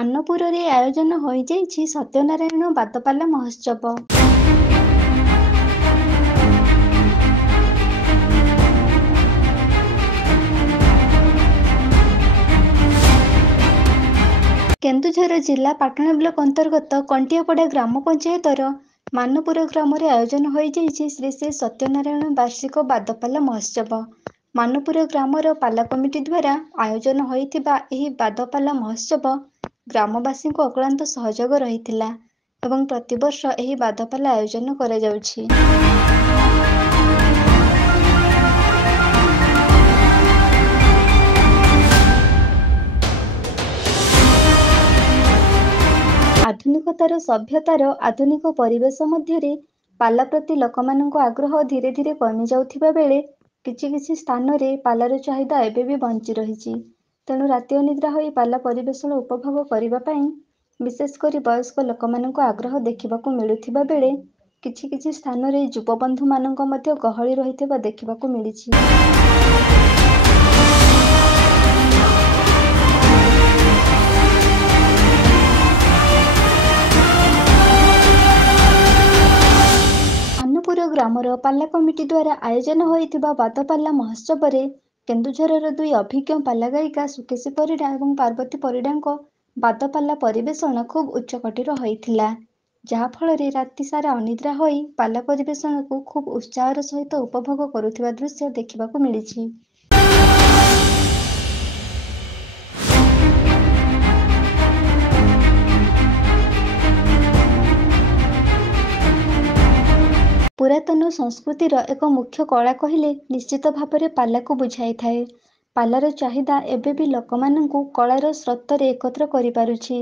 ମାନପୁରରେ ଆୟୋଜନ ହୋଇଯାଇଛି ସତ୍ୟନାରାୟଣ ବାଦପାଲା ମହୋତ୍ସବ। କେନ୍ଦୁଝର ଜିଲ୍ଲା ପାଟଣା ବ୍ଲକ ଅନ୍ତର୍ଗତ କଣ୍ଟିଆପଡ଼ା ଗ୍ରାମ ପଞ୍ଚାୟତର ମାନପୁର ଗ୍ରାମରେ ଆୟୋଜନ ହୋଇଯାଇଛି ଶ୍ରୀ ଶ୍ରୀ ସତ୍ୟନାରାୟଣ ବାର୍ଷିକ ବାଦପାଲା ମହୋତ୍ସବ। ମାନପୁର ଗ୍ରାମର ପାଲା କମିଟି ଦ୍ୱାରା ଆୟୋଜନ ହୋଇଥିବା ଏହି ବାଦପାଲା ମହୋତ୍ସବ ଗ୍ରାମବାସୀଙ୍କୁ ଅକ୍ଳାନ୍ତ ସହଯୋଗ ରହିଥିଲା ଏବଂ ପ୍ରତିବର୍ଷ ଏହି ବାଦପାଲା ଆୟୋଜନ କରାଯାଉଛି। ଆଧୁନିକତାର ସଭ୍ୟତାର ଆଧୁନିକ ପରିବେଶ ମଧ୍ୟରେ ପାଲା ପ୍ରତି ଲୋକମାନଙ୍କ ଆଗ୍ରହ ଧୀରେ ଧୀରେ କମି ଯାଉଥିବା ବେଳେ କିଛି କିଛି ସ୍ଥାନରେ ପାଲାର ଚାହିଦା ଏବେ ବି ବଞ୍ଚି ରହିଛି। ତେଣୁ ରାତି ଅନିଦ୍ରା ହୋଇ ପାଲା ପରିବେଷଣ ଉପଭୋଗ କରିବା ପାଇଁ ବିଶେଷ କରି ବୟସ୍କ ଲୋକମାନଙ୍କ ଆଗ୍ରହ ଦେଖିବାକୁ ମିଳୁଥିବା ବେଳେ କିଛି କିଛି ସ୍ଥାନରେ ଯୁବବନ୍ଧୁମାନଙ୍କ ମଧ୍ୟ ଗହଳି ରହିଥିବା ଦେଖିବାକୁ ମିଳିଛି। ମାନପୁର ଗ୍ରାମର ପାଲା କମିଟି ଦ୍ୱାରା ଆୟୋଜନ ହୋଇଥିବା ବାଦପାଲା ମହୋତ୍ସବରେ କେନ୍ଦୁଝରର ଦୁଇ ଅଭିଜ୍ଞ ପାଲା ଗାୟିକା ସୁକେଶୀ ପରିଡ଼ା ଏବଂ ପାର୍ବତୀ ପରିଡ଼ାଙ୍କ ବାଦପାଲା ପରିବେଷଣ ଖୁବ୍ ଉଚ୍ଚକୋଟୀର ହୋଇଥିଲା, ଯାହାଫଳରେ ରାତି ସାରା ଅନିଦ୍ରା ହୋଇ ପାଲା ପରିବେଷଣକୁ ଖୁବ୍ ଉତ୍ସାହର ସହିତ ଉପଭୋଗ କରୁଥିବା ଦୃଶ୍ୟ ଦେଖିବାକୁ ମିଳିଛି। ପୁରାତନ ସଂସ୍କୃତିର ଏକ ମୁଖ୍ୟ କଳା କହିଲେ ନିଶ୍ଚିତ ଭାବରେ ପାଲାକୁ ବୁଝାଇଥାଏ। ପାଲାର ଚାହିଦା ଏବେ ବି ଲୋକମାନଙ୍କୁ କଳାର ସ୍ରୋତରେ ଏକତ୍ର କରିପାରୁଛି।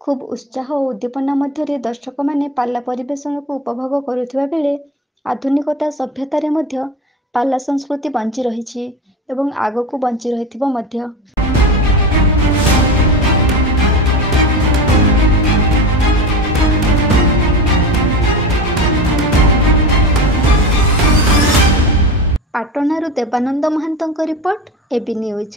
ଖୁବ୍ ଉତ୍ସାହ ଓ ଉଦ୍ଦୀପନା ମଧ୍ୟରେ ଦର୍ଶକମାନେ ପାଲା ପରିବେଷଣକୁ ଉପଭୋଗ କରୁଥିବା ବେଳେ ଆଧୁନିକତା ସଭ୍ୟତାରେ ମଧ୍ୟ ପାଲା ସଂସ୍କୃତି ବଞ୍ଚି ରହିଛି ଏବଂ ଆଗକୁ ବଞ୍ଚି ରହିଥିବ ମଧ୍ୟ। ପାଟଣାରୁ ଦେବାନନ୍ଦ ମହାନ୍ତଙ୍କ ରିପୋର୍ଟ, এবি ନ୍ୟୁଜ୍।